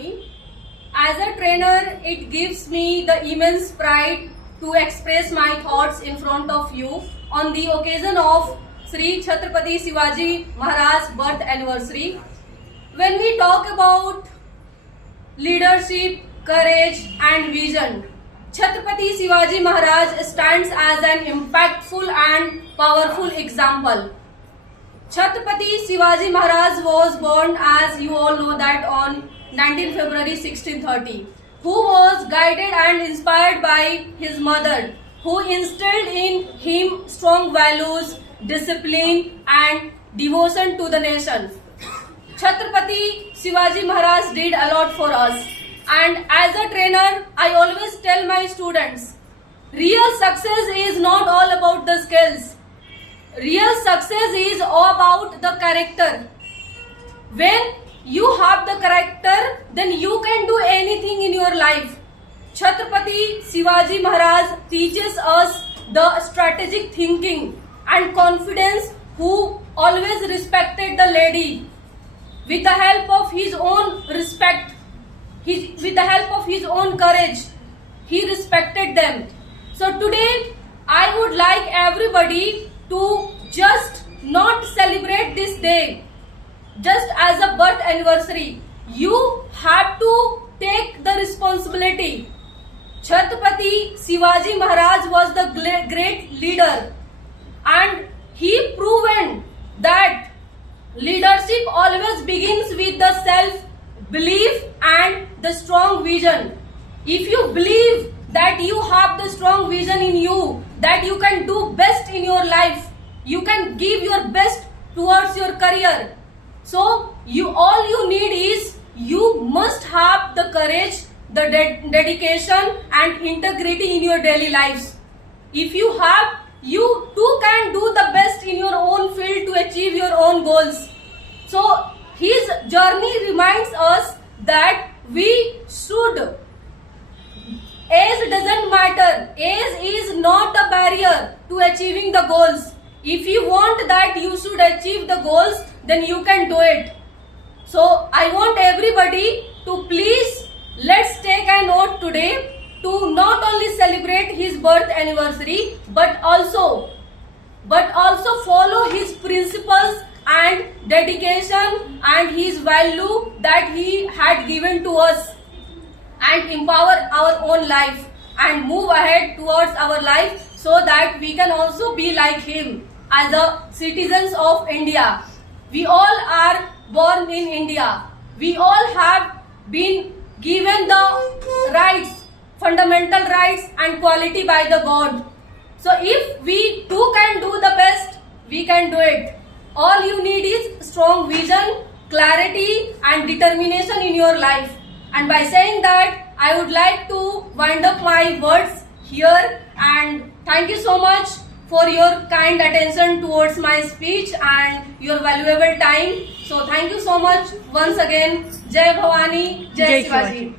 Bhavani. As a trainer, it gives me the immense pride to express my thoughts in front of you on the occasion of Sri Chhatrapati Shivaji Maharaj birth anniversary. When we talk about leadership, courage and vision, Chhatrapati Shivaji Maharaj stands as an impactful and powerful example. Chhatrapati Shivaji Maharaj was born, as you all know, that on 19 February 1630, who was guided and inspired by his mother, who instilled in him strong values, discipline and devotion to the nation. Chhatrapati Shivaji Maharaj did a lot for us, and as a trainer, I always tell my students, real success is not all about the skills. Real success is all about the character. When you have the character, then you can do anything in your life. Chhatrapati Shivaji Maharaj teaches us the strategic thinking and confidence, who always respected the lady. With the help of his own respect, with the help of his own courage, he respected them. So today, I would like everybody to just not celebrate this day just as a birth anniversary. You have to take the responsibility. Chhatrapati Shivaji Maharaj was the great leader, and he proven that leadership always begins with the self-belief and the strong vision. If you believe that you have the strong vision in you, that you can do best in your life, you can give your best towards your career. So all you need is, you must have the courage, the dedication and integrity in your daily lives. If you have, you too can do the best in your own field to achieve your own goals. So his journey reminds us that we should, age doesn't matter. Age is not a barrier to achieving the goals. If you want that you should achieve the goals, then you can do it. So I want everybody to please, let's take an oath today to not only celebrate his birth anniversary, but also follow his principles and dedication and his value that he had given to us, and empower our own life and move ahead towards our life, so that we can also be like him as a citizens of India. We all are born in India. We all have been given the rights, fundamental rights and quality by the God. So if we too can do the best, we can do it. All you need is strong vision, clarity and determination in your life. And by saying that, I would like to wind up my words here, and thank you so much for your kind attention towards my speech and your valuable time. So thank you so much once again. Jai Bhavani, Jai Shivaji.